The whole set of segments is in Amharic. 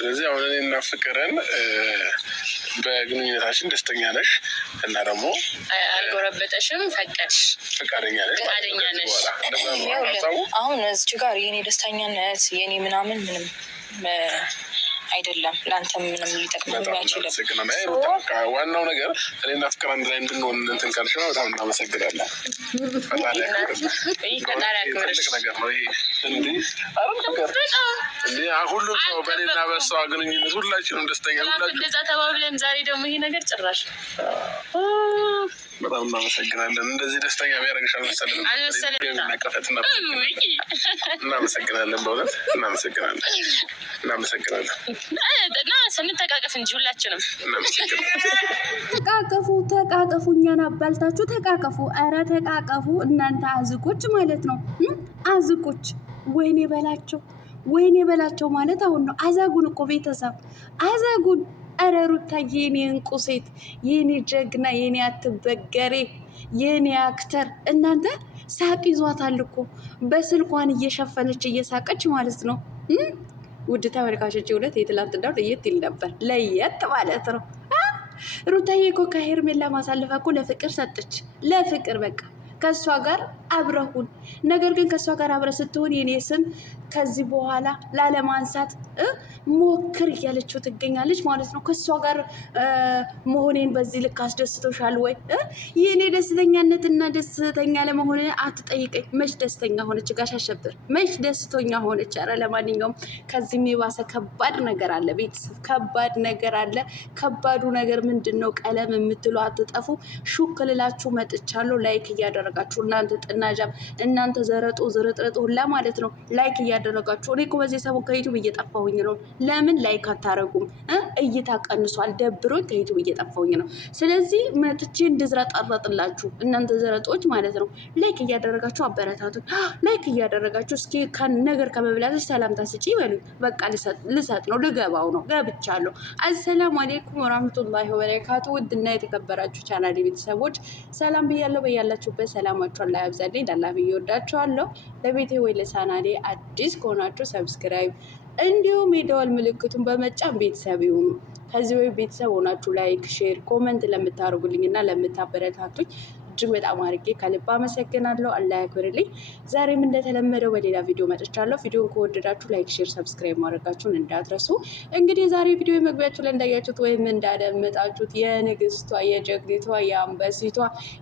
ስለዚህ አሁን እኔና ፍቅርን በግንኙነታችን ደስተኛ ነሽ እና ደግሞ አልጎረበጠሽም፣ ፈቀድሽ፣ ፈቃደኛ ነሽ። አሁን እዚህ ጋር የኔ ደስተኛነት የኔ ምናምን ምንም አይደለም። ለአንተ ምንም ሊጠቅም አይችልም። ዋናው ነገር እኔና ፍቅር አንድ ላይ እንድንሆን እንትን ካልሽ በጣም እናመሰግናለን። ሁሉም ሰው በእኔና በእሷ ግንኙነት ሁላችንም ደስተኛ እንደዛ ተባብለን ዛሬ ደግሞ ይሄ ነገር ጭራሽ በጣም እናመሰግናለን። እንደዚህ ደስተኛ የሚያደርግሽ አልመሰለንም። እናመሰግናለን፣ በእውነት እናመሰግናለን። እና ስንተቃቀፍ እንጂ ሁላችንም ተቃቀፉ፣ እኛን አባልታችሁ ተቃቀፉ። ኧረ ተቃቀፉ እናንተ አዝቆች ማለት ነው። አዝቆች ወይኔ በላቸው ማለት አሁን ነው። አዛጉን እኮ ቤተሰብ አዛጉን። ኧረ ሩታዬ የኔ እንቁ ሴት፣ የኔ ጀግና፣ የኔ አትበገሬ፣ የኔ አክተር እናንተ ሳቅ ይዟታል እኮ በስልኳን እየሸፈነች እየሳቀች ማለት ነው። ውድ ተመልካቾች እውነት የትላንትናው ለየት ይል ነበር። ለየት ማለት ነው። ሩታዬ እኮ ከሄርሜላ ማሳለፋ እኮ ለፍቅር ሰጠች። ለፍቅር በቃ ከእሷ ጋር አብረሁን። ነገር ግን ከእሷ ጋር አብረ ስትሆን የኔ ስም ከዚህ በኋላ ላለማንሳት ሞክር እያለችው ትገኛለች ማለት ነው። ከእሷ ጋር መሆኔን በዚህ ልክ አስደስቶሻል ወይ? የእኔ ደስተኛነትና ደስተኛ ለመሆን አትጠይቀኝ። መች ደስተኛ ሆነች ጋሽ አሸብር? መች ደስተኛ ሆነች? ኧረ ለማንኛውም ከዚህም የባሰ ከባድ ነገር አለ ቤተሰብ፣ ከባድ ነገር አለ። ከባዱ ነገር ምንድን ነው? ቀለም የምትሉ አትጠፉ። ሹክ ልላችሁ መጥቻለሁ። ላይክ እያደረጋችሁ እናንተ ጥናጃም፣ እናንተ ዘረጦ ዝርጥርጥ ሁላ ማለት ነው ላይክ እያደረጋችሁ። እኔ እኮ በዚህ ሰሞን ከዩቱብ እየጠፋሁኝ ነው። ለምን ላይክ አታረጉም? እይታ ቀንሷል፣ ደብሮኝ ከዩቱብ እየጠፋሁኝ ነው። ስለዚህ መጥቼ እንድዝረጠረጥላችሁ እናንተ ዘረጦች ማለት ነው ላይክ እያደረጋችሁ አበረታቱኝ። ላይክ እያደረጋችሁ እስኪ ነገር ከመብላትሽ ሰላምታ ስጪ ይበሉኝ። በቃ ልሰጥ ነው፣ ልገባው ነው፣ ገብቻለሁ። አሰላሙ አሌይኩም ወራህመቱላሂ ወበረካቱ። ውድና የተከበራችሁ ቻናሌ ቤተሰቦች ሰላም ብያለሁ። በያላችሁበት ሰላማችሁ አላህ ያብዛልኝ። ላላህ ብዬ ወዳችኋለሁ። ለቤቴ ወይ ለቻናሌ አዲስ ከሆናችሁ ሰብስክራይብ እንዲሁም የደወል ምልክቱን በመጫን ቤተሰብ ይሁኑ። ከዚህ ወይ ቤተሰብ ሆናችሁ ላይክ፣ ሼር፣ ኮመንት ለምታደርጉልኝ እና ለምታበረታቱኝ እጅግ በጣም አድርጌ ከልብ አመሰግናለሁ። አላህ ያክብርልኝ። ዛሬም እንደተለመደው በሌላ ቪዲዮ መጥቻለሁ። ቪዲዮን ከወደዳችሁ ላይክ፣ ሼር፣ ሰብስክራይብ ማድረጋችሁን እንዳትረሱ። እንግዲህ ዛሬ ቪዲዮ መግቢያችሁ ላይ እንዳያችሁት ወይም እንዳደመጣችሁት የንግስቷ የጀግኒቷ የአንበሲቷ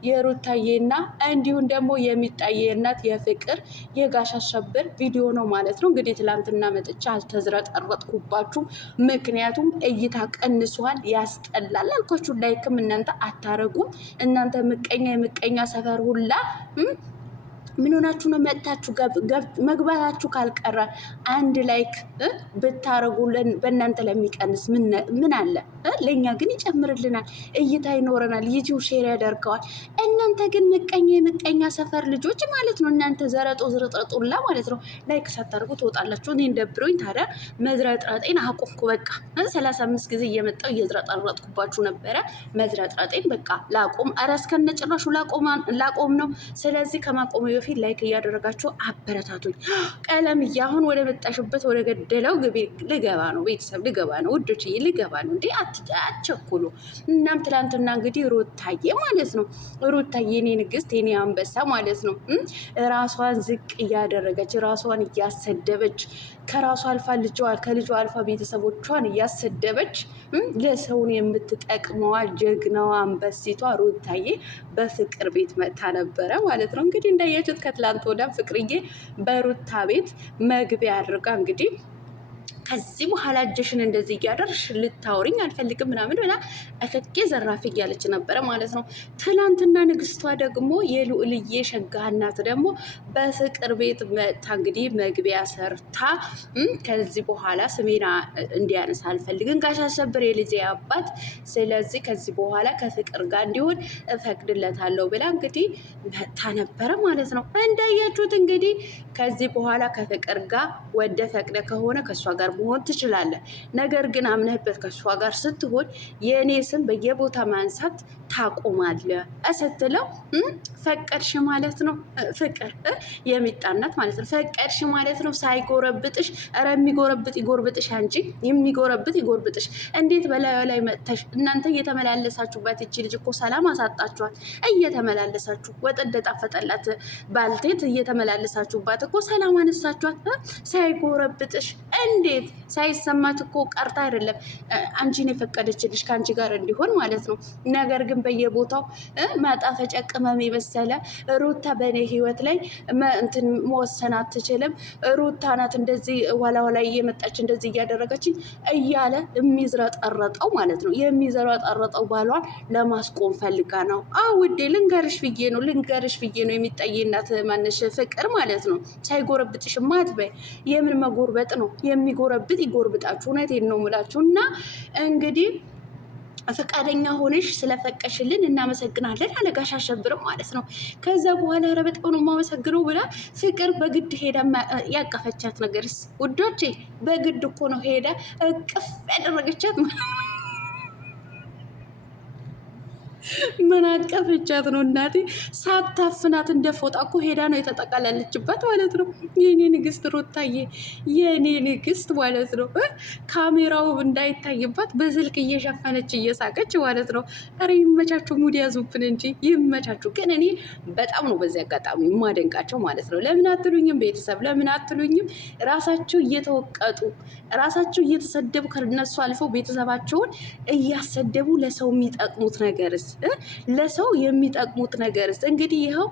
የሩታዬና እንዲሁም ደግሞ የሚጣዬ እናት የፍቅር የጋሽ አሸብር ቪዲዮ ነው ማለት ነው። እንግዲህ ትላንትና መጥቻ አልተዝረጠረጥኩባችሁም፣ ምክንያቱም እይታ ቀንሷል፣ ያስጠላል አልኳችሁ። ላይክም እናንተ አታረጉም። እናንተ ምቀኛ ሰፈር ሁላ ምን ሆናችሁ ነው መጥታችሁ መግባታችሁ ካልቀረ አንድ ላይክ ብታረጉልን በእናንተ ለሚቀንስ ምን አለ? ለእኛ ግን ይጨምርልናል፣ እይታ ይኖረናል፣ ዩቲዩብ ሼር ያደርገዋል። እናንተ ግን ምቀኛ ሰፈር ልጆች ማለት ነው። እናንተ ዘረጦ ዝርጥርጡላ ማለት ነው። ላይክ ሳታደርጉ ትወጣላችሁ። እኔ እንደብሮኝ ታዲያ መዝረጥረጤን አቆምኩ። በቃ 35 ጊዜ እየመጣው እየዝረጠረጥኩባችሁ ነበረ። መዝረጥረጤን በቃ ላቆም። ኧረ እስከነ ጭራሹ ላቆም ነው። ስለዚህ ከማቆም በፊት ላይክ እያደረጋችሁ አበረታቱኝ። ቀለም አሁን ወደ መጣሽበት ወደ ገደለው ልገባ ነው ቤተሰብ፣ ልገባ ነው ውዶችዬ፣ ልገባ ነው። እንዴ አትቸኩሉ። እናም ትላንትና እንግዲህ ሩታዬ ማለት ነው፣ ሩታዬ የኔ ንግስት የኔ አንበሳ ማለት ነው ራሷን ዝቅ እያደረገች ራሷን እያሰደበች ከራሷ አልፋ ከልጇ አልፋ ቤተሰቦቿን እያሰደበች ለሰውን የምትጠቅመዋ ጀግናዋ አንበሲቷ ሩታዬ በፍቅር ቤት መታ ነበረ ማለት ነው። እንግዲህ እንዳያችሁት ከትላንት ወዲያ ፍቅርዬ በሩታ ቤት መግቢያ አድርጋ እንግዲህ ከዚህ በኋላ እጅሽን እንደዚህ እያደርሽ ልታወሪኝ አልፈልግም ምናምን ብላ እከኬ ዘራፍ እያለች ነበረ ማለት ነው። ትናንትና ንግስቷ ደግሞ የልዑልዬ ሸጋ እናት ደግሞ በፍቅር ቤት መታ እንግዲህ መግቢያ ሰርታ ከዚህ በኋላ ስሜና እንዲያነሳ አልፈልግም ጋሽ አሸብር የልጄ አባት፣ ስለዚህ ከዚህ በኋላ ከፍቅር ጋር እንዲሆን እፈቅድለታለሁ ብላ እንግዲህ መታ ነበረ ማለት ነው። እንዳያችሁት እንግዲህ ከዚህ በኋላ ከፍቅር ጋር ወደ ፈቅደ ከሆነ ከእሷ ጋር መሆን ትችላለህ። ነገር ግን አምነህበት ከእሷ ጋር ስትሆን የእኔ ስም በየቦታ ማንሳት ታቆማለህ ስትለው ፈቀድሽ ማለት ነው። ፍቅር የሚጣናት ማለት ነው። ፈቀድሽ ማለት ነው ሳይጎረብጥሽ። ኧረ የሚጎረብጥ ይጎርብጥሽ፣ አንቺ የሚጎረብጥ ይጎርብጥሽ። እንዴት በላዩ ላይ መጥተሽ እናንተ እየተመላለሳችሁበት፣ ይቺ ልጅ እኮ ሰላም አሳጣችኋት። እየተመላለሳችሁ ወጥ እንደጣፈጠላት ባልቴት እየተመላለሳችሁባት እኮ ሰላም አነሳችኋት። ሳይጎረብጥሽ እንዴት ሳይሰማት እኮ ቀርታ አይደለም አንቺን የፈቀደችልሽ ከአንቺ ጋር እንዲሆን ማለት ነው። ነገር ግን በየቦታው ማጣፈጫ ቅመም የመሰለ ሩታ በእኔ ህይወት ላይ እንትን መወሰን አትችልም፣ ሩታ ናት እንደዚህ ዋላ እየመጣች እንደዚህ እያደረገችኝ እያለ የሚዝረጠረጠው ማለት ነው። የሚዝረጠረጠው ባሏን ለማስቆም ፈልጋ ነው። ውዴ ልንገርሽ ብዬ ነው የሚጠይናት ማነሽ ፍቅር ማለት ነው። ሳይጎረብጥሽ ማትበይ የምን መጎርበጥ ነው? የሚጎረብጥ ይጎርብጣችሁ። እውነቴን ነው የምላችሁ። እና እንግዲህ ፈቃደኛ ሆነሽ ስለፈቀሽልን እናመሰግናለን አለ ጋሽ አሸብርም ማለት ነው። ከዛ በኋላ ኧረ በጣም ነው የማመሰግነው ብላ ፍቅር በግድ ሄዳ ያቀፈቻት ነገርስ ውዶቼ፣ በግድ እኮ ነው ሄዳ እቅፍ ያደረገቻት ማለት ነው። ምን አቀፈቻት ነው እናቴ? ሳታፍናት እንደ ፎጣ እኮ ሄዳ ነው የተጠቀለለችባት ማለት ነው። የኔ ንግስት ሩታዬ፣ የኔ ንግስት ማለት ነው። ካሜራው እንዳይታይባት በስልክ እየሸፈነች እየሳቀች ማለት ነው። ኧረ ይመቻችሁ፣ ሙድ ያዙብን እንጂ ይመቻችሁ። ግን እኔ በጣም ነው በዚህ አጋጣሚ የማደንቃቸው ማለት ነው። ለምን አትሉኝም? ቤተሰብ ለምን አትሉኝም? ራሳቸው እየተወቀጡ ራሳቸው እየተሰደቡ ከነሱ አልፈው ቤተሰባቸውን እያሰደቡ ለሰው የሚጠቅሙት ነገርስ ለሰው የሚጠቅሙት ነገርስ እንግዲህ ይኸው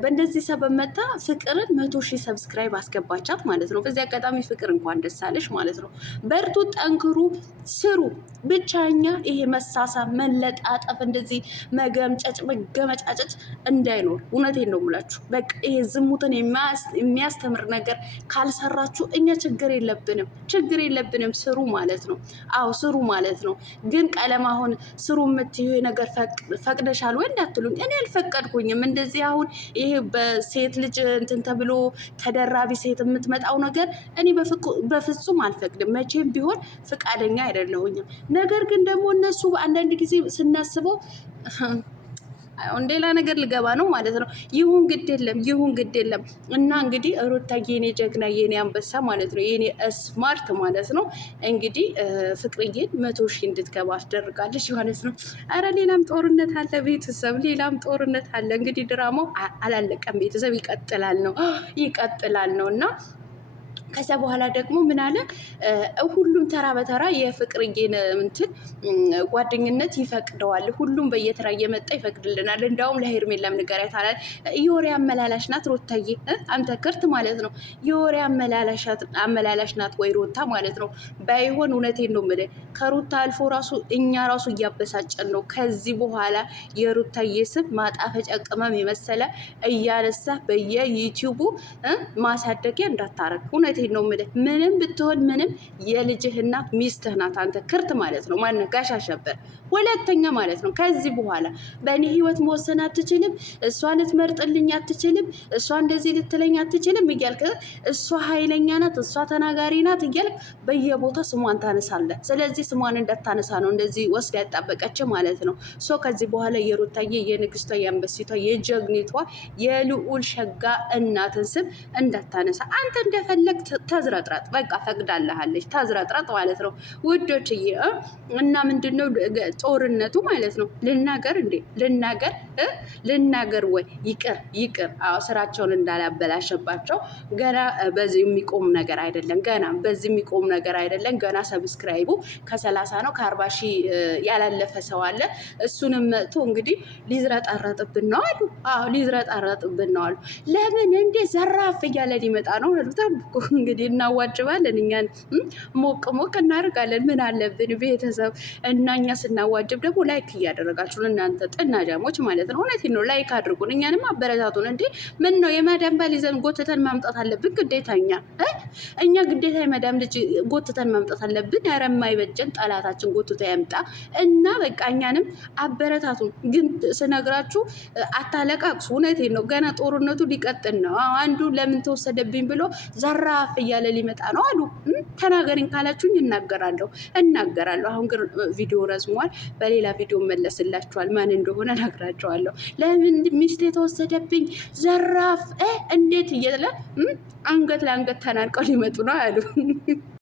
በእንደዚህ ሰበብ መጣ ፍቅርን 100,000 ሰብስክራይብ አስገባቻት ማለት ነው። በዚህ አጋጣሚ ፍቅር እንኳን ደስ አለሽ ማለት ነው። በርቱ፣ ጠንክሩ፣ ስሩ። ብቻኛ ይሄ መሳሳብ፣ መለጣጠፍ፣ እንደዚህ መገምጨጭ መገመጫጨጭ እንዳይኖር እውነቴን ነው የምላችሁ። በቃ ይሄ ዝሙትን የሚያስተምር ነገር ካልሰራችሁ እኛ ችግር የለብንም። ስሩ ማለት ነው። አዎ ስሩ ማለት ነው። ግን ቀለም አሁን ስሩ የምትይው ነገር ፈቅደሻል ወይ እንዳትሉኝ፣ እኔ አልፈቀድኩኝም። እንደዚህ አሁን ይሄ በሴት ልጅ እንትን ተብሎ ተደራቢ ሴት የምትመጣው ነገር እኔ በፍጹም አልፈቅድም። መቼም ቢሆን ፍቃደኛ አይደለሁኝም። ነገር ግን ደግሞ እነሱ አንዳንድ ጊዜ ስናስበው ሌላ ነገር ልገባ ነው ማለት ነው። ይሁን ግድ የለም። እና እንግዲህ ሩታዬ የኔ ጀግና የኔ አንበሳ ማለት ነው፣ የኔ ስማርት ማለት ነው። እንግዲህ ፍቅርዬን 100,000 እንድትገባ አስደርጋለች ማለት ነው። አረ ሌላም ጦርነት አለ ቤተሰብ፣ ሌላም ጦርነት አለ። እንግዲህ ድራማው አላለቀም ቤተሰብ፣ ይቀጥላል ነው እና ከዛ በኋላ ደግሞ ምን አለ ሁሉም ተራ በተራ የፍቅርዬን እንትን ጓደኝነት ይፈቅደዋል። ሁሉም በየተራ እየመጣ ይፈቅድልናል። እንዳውም ለሄርሜላም ንገሪያት አላል። የወሬ አመላላሽ ናት ሩታዬ፣ አንተ ክርት ማለት ነው። የወሬ አመላላሽ ናት ወይ ሩታ ማለት ነው። ባይሆን እውነቴን ነው የምልህ ከሩታ አልፎ ራሱ እኛ ራሱ እያበሳጨን ነው። ከዚህ በኋላ የሩታዬ ስም ማጣፈጫ ቅመም የመሰለ እያነሳ በየዩቲዩቡ ማሳደጊያ እንዳታረግ። እውነቴን ነው የምልህ። ምንም ብትሆን ምንም የልጅህ እናት ሚስትህ ናት። አንተ ክርት ማለት ነው። ማነው ጋሽ አሸበር ሁለተኛ ማለት ነው። ከዚህ በኋላ በእኔ ህይወት መወሰን አትችልም፣ እሷ ልትመርጥልኝ አትችልም፣ እሷ እንደዚህ ልትለኝ አትችልም እያልክ እሷ ኃይለኛ ናት፣ እሷ ተናጋሪ ናት እያልክ በየቦታ ስሟን ታነሳለህ። ስለዚህ ስሟን እንዳታነሳ ነው እንደዚህ ወስዳ ያጣበቀች ማለት ነው። ከዚህ በኋላ የሩታዬ የንግስቷ የአንበሲቷ የጀግኒቷ የልዑል ሸጋ እናትን ስም እንዳታነሳ። አንተ እንደፈለግ ተዝረጥረጥ፣ በቃ ፈቅዳለሃለች፣ ተዝረጥረጥ ማለት ነው ውዶችዬ። እና ምንድነው ጦርነቱ ማለት ነው። ልናገር ወይ ይቅር። አዎ ስራቸውን እንዳላበላሸባቸው ገና በዚህ የሚቆም ነገር አይደለም። ገና ሰብስክራይቡ ከ30 ነው ከ40 ሺህ ያላለፈ ሰው አለ። እሱንም መጥቶ እንግዲህ ሊዝረጠረጥብን ነው አሉ። ለምን እንዴ ዘራፍ እያለ ሊመጣ ነው አሉ። እንግዲህ እናዋጅባለን፣ እኛን ሞቅ እናደርጋለን። ምን አለብን ቤተሰብ። እና እኛ ስናዋጅብ ደግሞ ላይክ እያደረጋችሁ እናንተ ጥናጃሞች ማለት ነው። እውነቴን ነው፣ ላይክ አድርጉን፣ እኛንም አበረታቱን። እንዴ ምን ነው የማዳም ባል ይዘን ጎትተን ማምጣት አለብን ግዴታ? እኛ ግዴታ የማዳም ልጅ ጎትተን ማምጣት አለብን? ኧረ የማይበጀን አይደለም ጠላታችን ጎትቶ ያምጣ እና በቃ እኛንም አበረታቱ። ግን ስነግራችሁ አታለቃቅሱ። እውነቴን ነው። ገና ጦርነቱ ሊቀጥል ነው። አንዱ ለምን ተወሰደብኝ ብሎ ዘራፍ እያለ ሊመጣ ነው አሉ። ተናገሪኝ ካላችሁኝ እናገራለሁ። አሁን ግን ቪዲዮ ረዝሟል። በሌላ ቪዲዮ መለስላችኋል። ማን እንደሆነ ነግራችኋለሁ። ለምን ሚስት የተወሰደብኝ ዘራፍ እንዴት እየለ አንገት ለአንገት ተናንቀው ሊመጡ ነው አሉ።